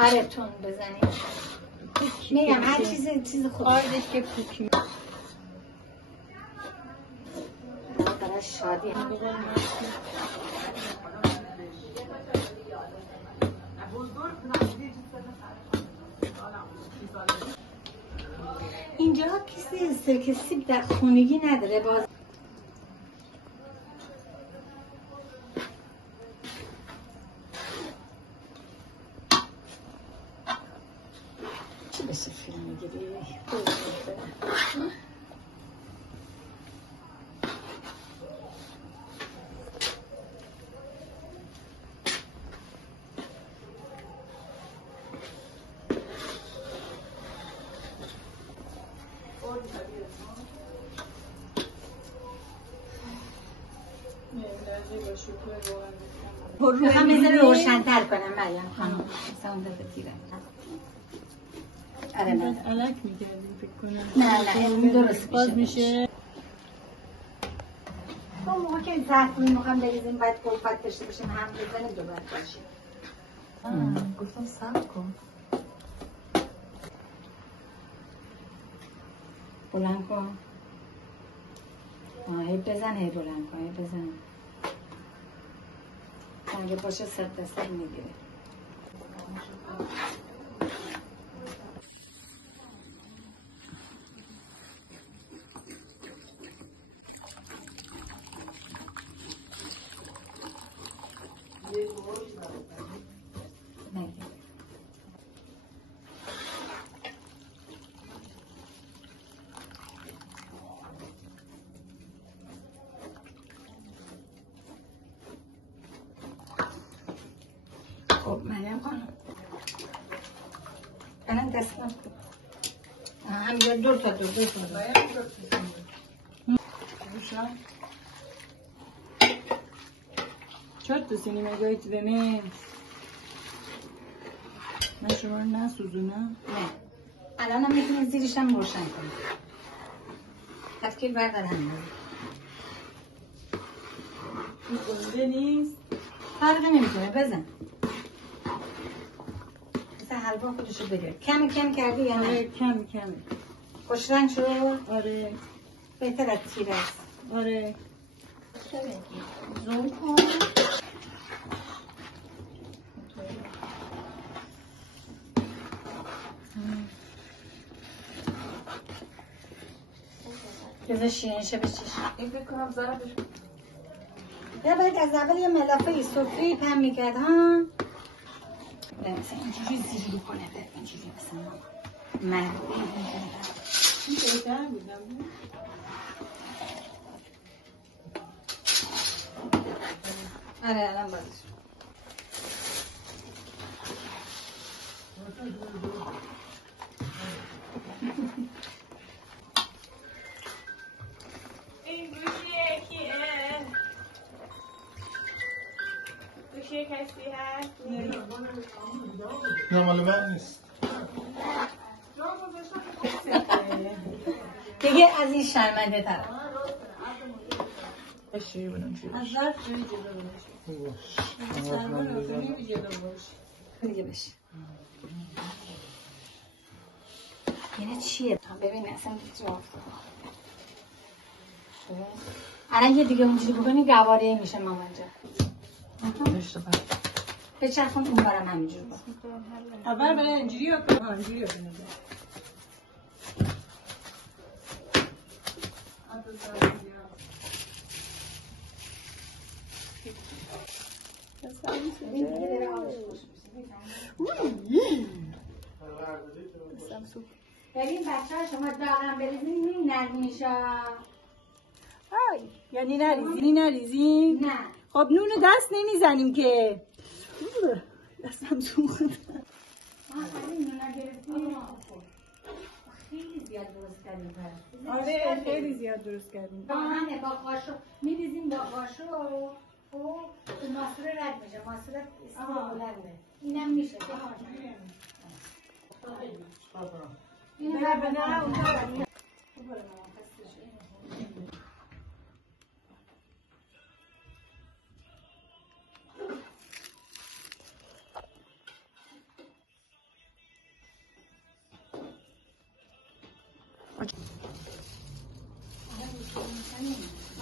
آره تون بزنیم. میگم هر چیز خوب. آردش که کوکی. برای شادی. اینجا کسی سرکه سیب در خونگی نداره باز. چی بشه فیلم میگیری؟ هم بذاره روشن‌تر کنم مریم خانم. ساوند بگیرم. آره من الک می‌کردیم فکر کنم. نه این درست باز میشه. اون موقع که زعفرون می‌خوام بریزیم باید کلفت داشته باشیم هم بزنه دوباره باشیم. گفتم صبر کن. بلند کن. هی بزن هی بلند کن هی بزن. اگه باشه 100% میگیره. خب مریم خانم الان دست کن همینجا دور تا چرت بسینی مگایت بمه من شما رو نسوزونم. نه الان هم میتونی زیرش هم روشن کنی تفکیل بردار هم این گنده نیست فرقی نمیکنه بزن مثلا حلوا خودشو بده کم کردی یا نه؟ کم خوش رنگ شد؟ آره بهتر از تیره است آره زوم کن بذار شیرینشه بچش این بکنم ظرفش یا باید از اول یه ملافه سفری پم میکرد ها مثلا اینجوری زیری کنه اینجوری مثلا من این بهتر بودم آره الان بازش این گوشیه کیه؟ گوشیه کسی هست؟ نه مال من نیست دیگه از این شرمنده تر اشی بودم چی از ظرف جوی جلو باشه سرمان آفرینی جلو باشه دیگه بشه یعنی چیه؟ ببین اصلا جا افتاد الان یه دیگه اونجوری بکنی گواره میشه مامان جان اشتباه بچرخون اون برم همینجور با اول برای اینجوری یا کنم اینجوری یا کنم ببین بچه ها شما داغم بریزین این نرمیشا یعنی نریزی؟ نه خب نون دست نمیزنیم که دستم سوخت این نونه گرفتیم خیلی زیاد درست کردیم آره خیلی زیاد درست کردیم با همه با قاشو میریزیم با قاشو و ماسوره رد میشه ماسوره بلنده اینم میشه این نه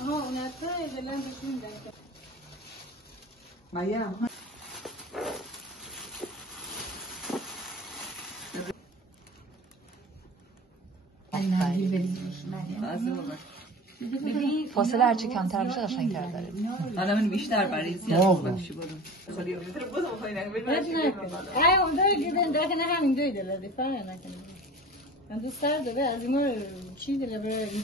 آها اون تا دلم بتون داره مریم فاصله هرچی کمتر باشه قشنگ‌تر داره. حالا من بیشتر برای زیاد بخشی برم. خالی میتونه بودم خالی نگم. ای اون داره دیدن داره نه همین دوی داره فرق نکنه. من دوست دارم از این چی داره برای این